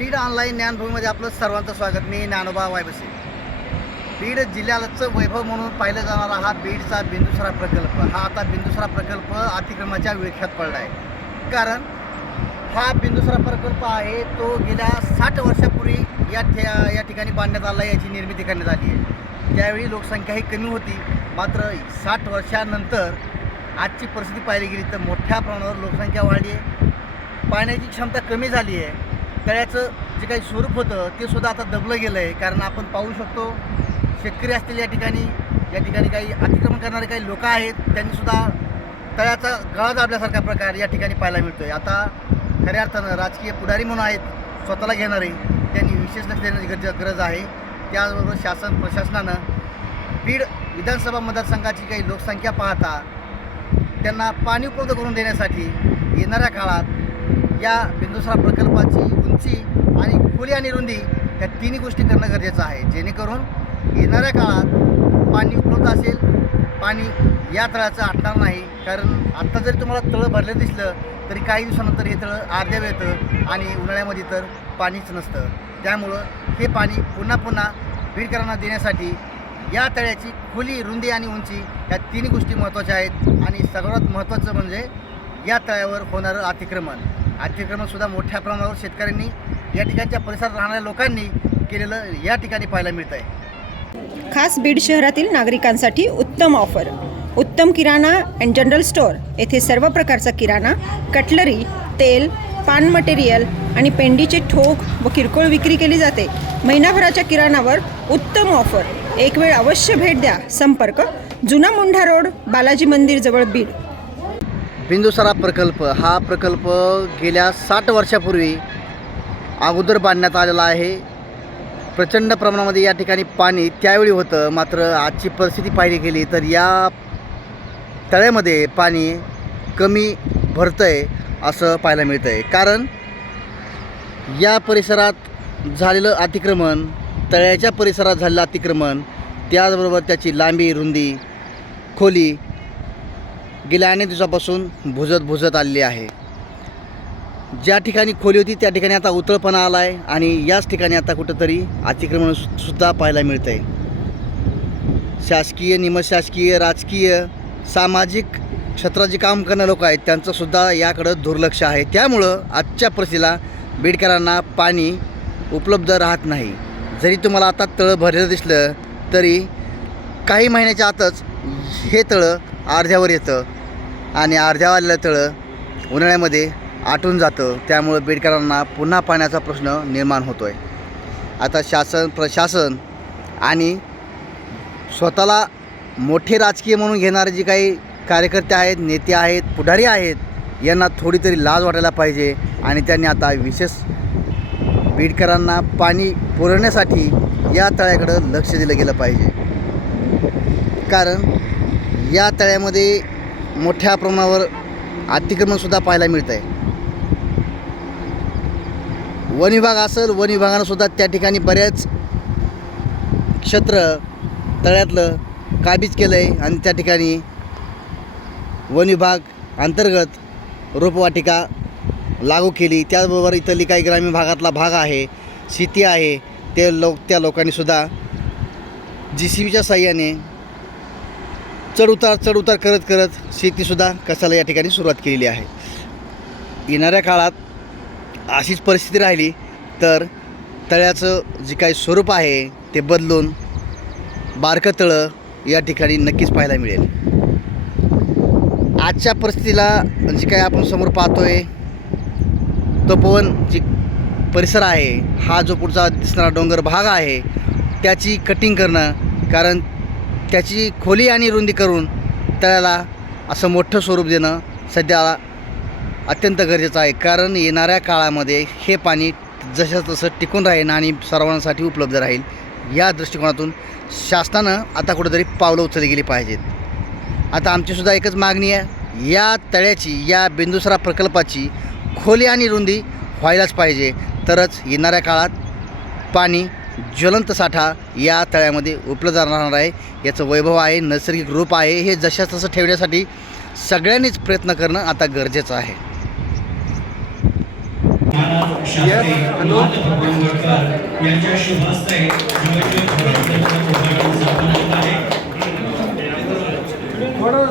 Beed online ज्ञानभूमीमध्ये आपलं सर्वांचं स्वागत. मी ज्ञानोबा वायबसे. बीड जिल्ह्याचं वैभव म्हणून पाहिलं जाणारा हा बीडचा बिंदुसरा प्रकल्प. हा आता बिंदुसरा प्रकल्प अतिक्रमणाच्या विळख्यात पडला आहे कारण हा बिंदुसरा प्रकल्प आहे तो गेल्या साठ वर्षापूर्वी या ठ्या या ठिकाणी बांधण्यात आला याची निर्मिती करण्यात आली आहे. त्यावेळी लोकसंख्या ही कमी होती. मात्र साठ वर्षानंतर आजची परिस्थिती पाहिली गेली तर मोठ्या प्रमाणावर लोकसंख्या वाढली आहे. पाण्याची क्षमता कमी झाली आहे. तळ्याचं जे काही स्वरूप होतं ते सुद्धा आता दबलं गेलं आहे कारण आपण पाहू शकतो शेतकरी असतील या ठिकाणी या ठिकाणी काही अतिक्रमण करणारे काही लोक आहेत त्यांनीसुद्धा तळ्याचा गळा दाबल्यासारखा प्रकार या ठिकाणी पाहायला मिळतो आहे आता खऱ्या अर्थानं राजकीय पुढारी म्हणून आहेत स्वतःला घेणारे त्यांनी विशेष लक्ष देण्याची गरज गरज आहे. त्याचबरोबर शासन प्रशासनानं बीड विधानसभा मतदारसंघाची काही लोकसंख्या पाहता त्यांना पाणी उपलब्ध करून देण्यासाठी येणाऱ्या काळात या बिंदुसरा प्रकल्पाची उंची आणि खोली आणि रुंदी या तिन्ही गोष्टी करणं गरजेचं आहे. जेणेकरून येणाऱ्या काळात पाणी उपलब्ध असेल पाणी या तळाचं आटणार नाही. कारण आत्ता जरी तुम्हाला तळं भरलं दिसलं तरी काही दिवसानंतर हे तळं अर्ध्याव येतं आणि उन्हाळ्यामध्ये तर पाणीच नसतं. त्यामुळं हे पाणी पुन्हा पुन्हा बीडकरांना देण्यासाठी या तळ्याची खोली रुंदी आणि उंची या तिन्ही गोष्टी महत्त्वाच्या आहेत. आणि सगळ्यात महत्त्वाचं म्हणजे या तळ्यावर होणारं अतिक्रमण. अतिक्रमणसुद्धा मोठ्या प्रमाणावर शेतकऱ्यांनी या ठिकाणच्या परिसरात राहणाऱ्या लोकांनी केलेलं या ठिकाणी पाहायला मिळतं आहे खास बीड शहरातील नागरिकांसाठी उत्तम ऑफर. उत्तम किराणा अँड जनरल स्टोअर येथे सर्व प्रकारचा किराणा कटलरी तेल पान मटेरियल आणि पेंडीचे ठोक व किरकोळ विक्री केली जाते. महिनाभराच्या किराणावर उत्तम ऑफर. एक वेळ अवश्य भेट द्या. संपर्क जुना मुंढा रोड बालाजी मंदिर जवळ बीड. बिंदुसारा प्रकल्प हा प्रकल्प गेल्या साठ वर्षापूर्वी अगोदर बांधण्यात आलेला आहे. प्रचंड प्रमाणामध्ये या ठिकाणी पाणी त्यावेळी होतं मात्र आजची परिस्थिती पाहिली गेली तर या तळ्यामध्ये पाणी कमी भरतं आहे असं पाहायला मिळतं आहे कारण या परिसरात झालेलं अतिक्रमण तळ्याच्या परिसरात झालेलं अतिक्रमण त्याचबरोबर त्याची लांबी रुंदी खोली गेल्या अनेक दिवसापासून भुजत भुजत आलेली आहे. ज्या ठिकाणी खोली होती त्या ठिकाणी आता उतळपणा आला आहे आणि याच ठिकाणी आता कुठंतरी अतिक्रमण सुद्धा पाहायला मिळतं आहे शासकीय निमशासकीय राजकीय सामाजिक क्षेत्रात जे काम करणारे लोक आहेत त्यांचंसुद्धा याकडं दुर्लक्ष आहे. त्यामुळं आजच्या परिस्थितीला बीडकरांना पाणी उपलब्ध राहत नाही. जरी तुम्हाला आता तळं भरलेलं दिसलं तरी काही महिन्याच्या आतच हे तळं अर्ध्यावर येतं आणि अर्ध्यावालेलं तळं उन्हाळ्यामध्ये आटून जातं. त्यामुळं बेडकरांना पुन्हा पाण्याचा प्रश्न निर्माण होतो आहे आता शासन प्रशासन आणि स्वतःला मोठे राजकीय म्हणून घेणारे जे काही कार्यकर्ते आहेत नेते आहेत पुढारी आहेत यांना थोडी तरी लाज वाटायला पाहिजे आणि त्यांनी आता विशेष बीडकरांना पाणी पुरवण्यासाठी या तळ्याकडं लक्ष दिलं गेलं पाहिजे. कारण या तळ्यामध्ये मोठ्या प्रमाणावर अतिक्रमणसुद्धा पाहायला मिळतं आहे वन विभाग असेल वन विभागानंसुद्धा त्या ठिकाणी बऱ्याच क्षेत्र तळ्यातलं काबीज केलं आहे आणि त्या ठिकाणी वन विभाग अंतर्गत रोपवाटिका लागू केली. त्याचबरोबर इथली काही ग्रामीण भागातला भाग आहे शेती आहे ते लोक त्या लोकांनीसुद्धा जी सी बीच्या साह्याने चढउतार चढउतार करत करत शेतीसुद्धा कसाला या ठिकाणी सुरुवात केलेली आहे? येणाऱ्या काळात अशीच परिस्थिती राहिली तर तळ्याचं जे काही स्वरूप आहे ते बदलून बारकं तळं या ठिकाणी नक्कीच पाहायला मिळेल. आजच्या परिस्थितीला जे काही आपण समोर पाहतोय तपोवन जी परिसर आहे हा जो पुढचा दिसणारा डोंगर भाग आहे त्याची कटिंग करणं कारण त्याची खोली आणि रुंदी करून तळ्याला असं मोठं स्वरूप देणं सध्या अत्यंत गरजेचं आहे. कारण येणाऱ्या काळामध्ये हे पाणी जसं तसं टिकून राहील आणि सर्वांसाठी उपलब्ध राहील या दृष्टिकोनातून शासनानं आता कुठेतरी पावलं उचलली गेली पाहिजेत. आता आमचीसुद्धा एकच मागणी आहे. या तळ्याची या बिंदुसरा प्रकल्पाची खोली आणि रुंदी व्हायलाच पाहिजे. तरच येणाऱ्या काळात पाणी ज्वलंत साठा या तळ्यामध्ये उपलब्ध राहणार आहे. याचं वैभव आहे नैसर्गिक रूप आहे. हे जशा तसं ठेवण्यासाठी सगळ्यांनीच प्रयत्न करणं आता गरजेचं आहे. महाराज